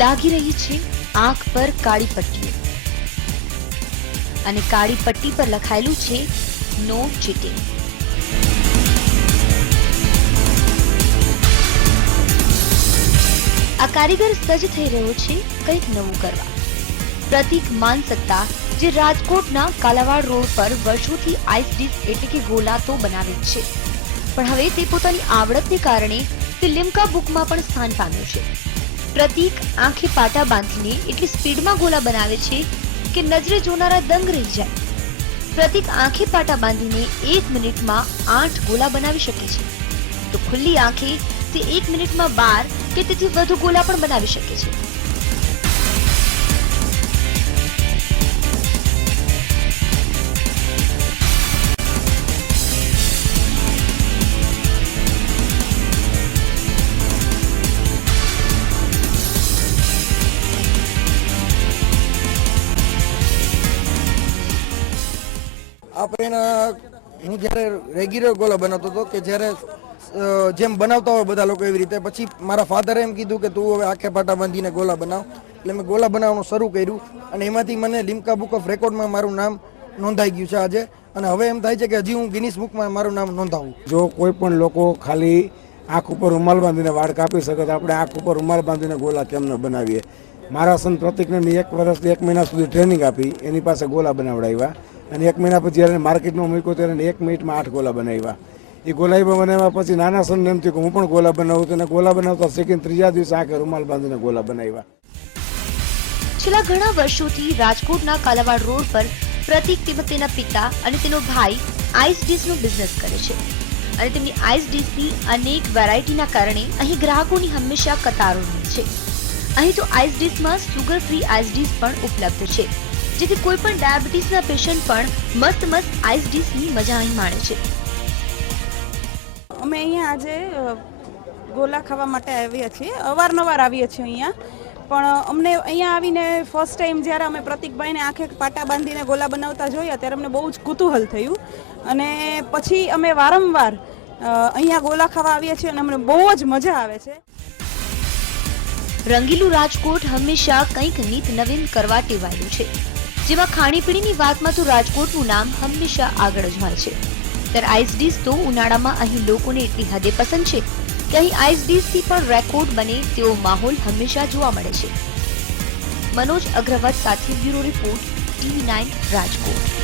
લાગી રહી છે આંખ પર કાળી પટ્ટીઓ અને કાળી પટ્ટી પર લખાયેલું છે નો ચીટિંગ। આ કારીગર સજ્જ થઈ રહ્યો છે કંઈક નવું કરવા। પ્રતીક માનસત્તા જે રાજકોટના કાલાવાડ રોડ પર વર્ષોથી આઈસ ડીશ એટલે કે ગોલા તો બનાવે છે, પણ હવે તે પોતાની આવડતને કારણે તે લિમ્કા બુકમાં પણ સ્થાન પામ્યું છે। પ્રતીક આંખે પાટા બાંધીને એટલી સ્પીડમાં ગોલા બનાવે છે કે નજરે જોનારા દંગ રહી જાય। પ્રતીક આંખે પાટા બાંધીને 1 મિનિટમાં 8 ગોલા બનાવી શકે છે, તો ખુલ્લી આંખે તે 1 મિનિટમાં 12 કે તેથી વધુ ગોલા પણ બનાવી શકે છે। હું જ્યારે રેગ્યુલર ગોલા બનાવતો હતો કે જ્યારે જેમ બનાવતા હોય બધા લોકો એવી રીતે, પછી મારા ફાધરે એમ કીધું કે તું હવે આંખે પાટા બાંધીને ગોલા બનાવ, એટલે મેં ગોલા બનાવવાનું શરૂ કર્યું અને એમાંથી મને લિમ્કા બુક ઓફ રેકોર્ડમાં મારું નામ નોંધાઈ ગયું છે આજે, અને હવે એમ થાય છે કે હજી હું ગિનિસ બુકમાં મારું નામ નોંધાવું। જો કોઈ પણ લોકો ખાલી આંખ ઉપર રૂમાલ બાંધીને વાળ કાપી શકે તો આપણે આંખ ઉપર રૂમાલ બાંધીને ગોલા કેમ ન બનાવીએ। મારા સન પ્રતિકને 1 વર્ષથી 1 મહિના સુધી ટ્રેનિંગ આપી, એની પાસે ગોલા બનાવડાવ્યા અને 1 મહિના પછી જ્યારે માર્કેટમાં મૂક્યો ત્યારે 1 મિનિટમાં 8 ગોલા બનાવ્યા। એ ગોલા બનાવ્યા પછી નાના સનને એમ થયું કે હું પણ ગોલા બનાવું, તો એને ગોલા બનાવતા શીખીને 3જા દિવસે આંખે રૂમાલ બાંધીને ગોલા બનાવ્યા। છેલ્લા ઘણા વર્ષોથી રાજકોટના કાલાવાડ રોડ પર પ્રતીક તેમજ તેના પિતા અને તેનો ભાઈ આઈસ ડીશનો બિઝનેસ કરે છે અને તેમની આઈસ ડીશની અનેક વેરાયટીના કારણે અહીં ગ્રાહકોની હંમેશા કતારો રહે છે। અહીં તો આઈસ ડીશમાં સુગર ફ્રી આઈસ ડીશ પણ ઉપલબ્ધ છે, જેથી કોઈ પણ ડાયાબિટીસના પેશન્ટ પણ મસ્ત આઈસ ડીશની મજા અહીં માણે છે। અમે અહીંયા આજે ગોલા ખાવા માટે આવ્યા છીએ, અવારનવાર આવીએ છીએ અહીંયા, પણ અમને અહીંયા આવીને ફર્સ્ટ ટાઈમ જ્યારે અમે પ્રતિકભાઈને આંખે પાટા બાંધીને ગોલા બનાવતા જોયા ત્યારે અમને બહુ જ કુતૂહલ થયું અને પછી અમે વારંવાર અહીંયા ગોલા ખાવા આવીએ છીએ અને અમને બહુ જ મજા આવે છે। રંગીલું રાજકોટ હંમેશા કંઈક નીત નવીન કરવા ટેવાયેલું છે, જેમાં ખાણીપીણીની વાતમાં તો રાજકોટનું નામ હંમેશા આગળ જ હોય છે। ત્યારે આઈસ ડીશ તો ઉનાળામાં અહીં લોકોને એટલી હદે પસંદ છે કે અહીં આઈસ ડીશથી પણ રેકોર્ડ બને તેવો માહોલ હંમેશા જોવા મળે છે। મનોજ અગ્રવાલ સાથે બ્યુરો રિપોર્ટ, TV9 રાજકોટ।